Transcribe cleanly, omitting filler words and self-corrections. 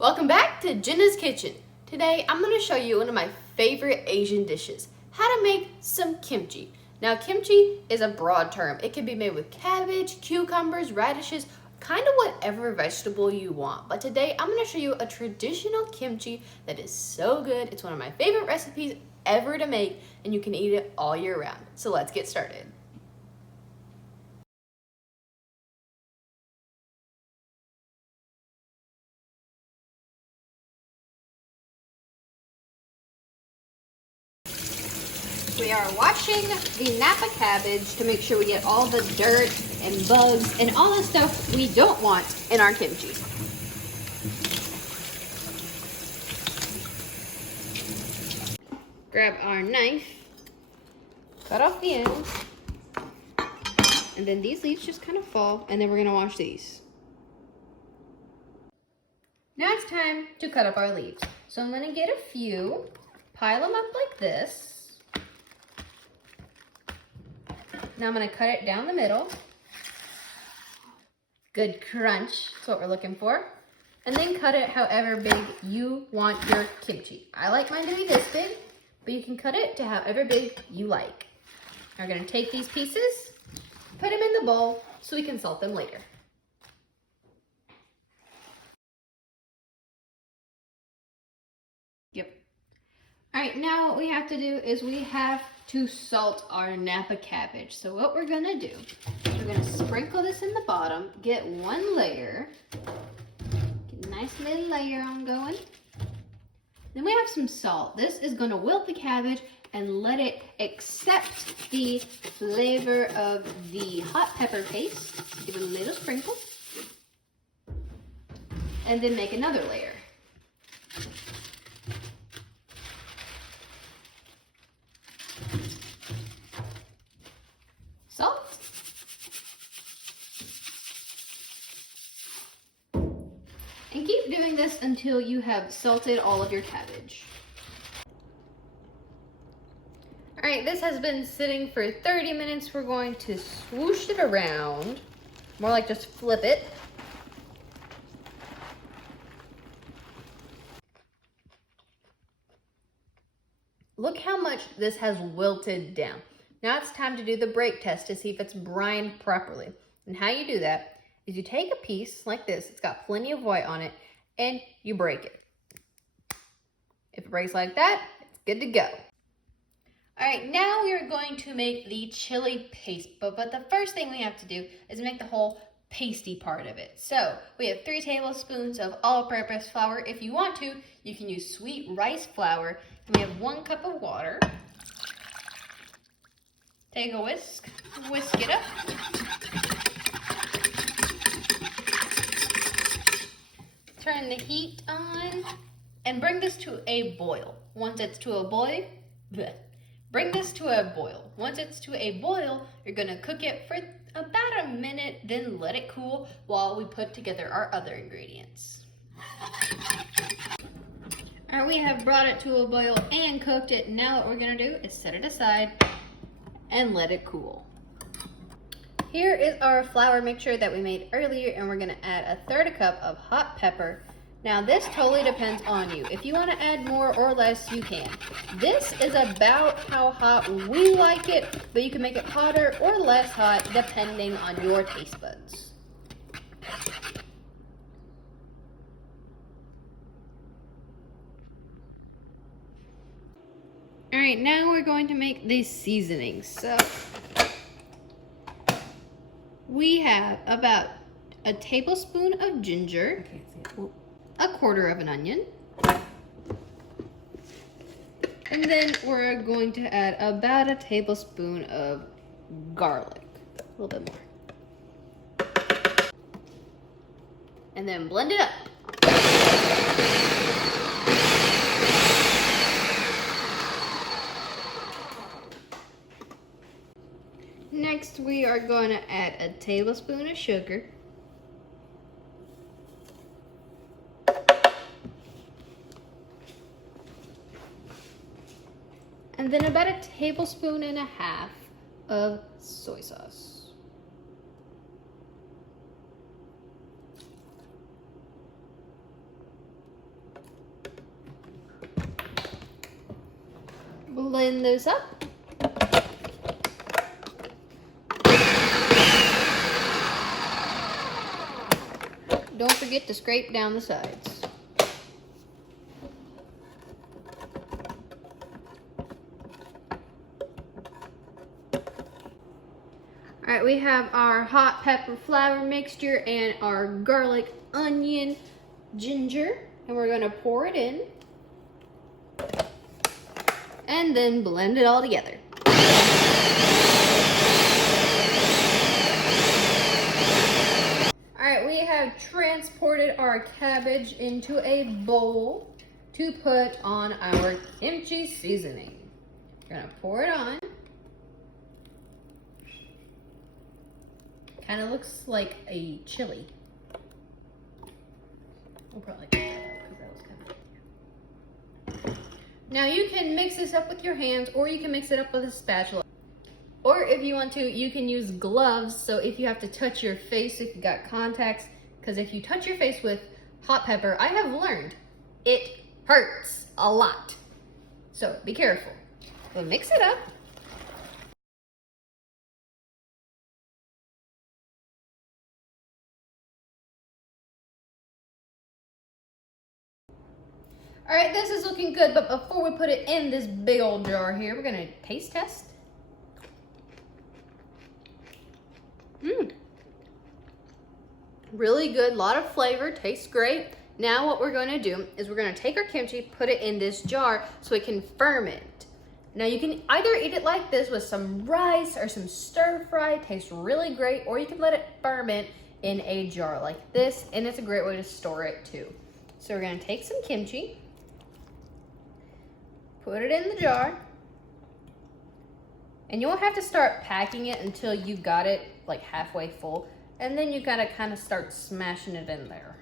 Welcome back to Jenna's Kitchen. Today I'm going to show you one of my favorite Asian dishes, how to make some kimchi. Now kimchi is a broad term. It can be made with cabbage, cucumbers, radishes, kind of whatever vegetable you want. But today I'm going to show you a traditional kimchi that is so good. It's one of my favorite recipes ever to make and you can eat it all year round. So let's get started. We are washing the Napa cabbage to make sure we get all the dirt and bugs and all the stuff we don't want in our kimchi. Grab our knife, cut off the ends, and then these leaves just kind of fall, and then we're gonna wash these. Now it's time to cut up our leaves. So I'm gonna get a few, pile them up like this. Now I'm gonna cut it down the middle. Good crunch, that's what we're looking for. And then cut it however big you want your kimchi. I like mine to be this big, but you can cut it to however big you like. We're gonna take these pieces, put them in the bowl so we can salt them later. Yep. All right, now what we have to do is we have to salt our Napa cabbage. So what we're gonna do is we're gonna sprinkle this in the bottom, get one layer, get a nice little layer on going. Then we have some salt. This is gonna wilt the cabbage and let it accept the flavor of the hot pepper paste. Give it a little sprinkle. And then make another layer. Salt. And keep doing this until you have salted all of your cabbage. All right, this has been sitting for 30 minutes. We're going to swoosh it around, more like just flip it. Look how much this has wilted down. Now it's time to do the break test to see if it's brined properly. And how you do that is you take a piece like this, it's got plenty of white on it, and you break it. If it breaks like that, it's good to go. All right, now we are going to make the chili paste, but the first thing we have to do is make the whole pasty part of it. So we have 3 tablespoons of all-purpose flour. If you want to, you can use sweet rice flour. And we have 1 cup of water. Take a whisk it up. Turn the heat on and bring this to a boil. Once it's to a boil, bring this to a boil. Once it's to a boil, you're gonna cook it for about a minute, then let it cool while we put together our other ingredients. All right, we have brought it to a boil and cooked it. Now what we're gonna do is set it aside and let it cool. Here is our flour mixture that we made earlier, and we're gonna add 1/3 cup of hot pepper. Now this totally depends on you. If you wanna add more or less, you can. This is about how hot we like it, but you can make it hotter or less hot depending on your taste buds. All right, now we're going to make the seasonings. So we have about a tablespoon of ginger, 1/4 of an onion, and then we're going to add about a tablespoon of garlic, a little bit more, and then blend it up. Next, we are going to add a tablespoon of sugar, and then about 1.5 tablespoons of soy sauce. blend this up. Don't forget to scrape down the sides. All right, we have our hot pepper flour mixture and our garlic, onion, ginger, and we're gonna pour it in and then blend it all together. All right, we have transported our cabbage into a bowl to put on our kimchi seasoning. We're gonna pour it on. Kind of looks like a chili. We'll probably cut that out because that was kind of... Now you can mix this up with your hands, or you can mix it up with a spatula. Or if you want to, you can use gloves, so if you have to touch your face, if you got contacts, because if you touch your face with hot pepper, I have learned, it hurts a lot. So be careful. But mix it up. All right, this is looking good, but before we put it in this big old jar here, we're gonna taste test. Really good, lot of flavor, tastes great. Now what we're gonna do is we're gonna take our kimchi, put it in this jar so it can ferment. Now you can either eat it like this with some rice or some stir fry, tastes really great, or you can let it ferment in a jar like this, and it's a great way to store it too. So we're gonna take some kimchi, put it in the jar, and you won't have to start packing it until you got it like halfway full, and then you gotta kind of start smashing it in there.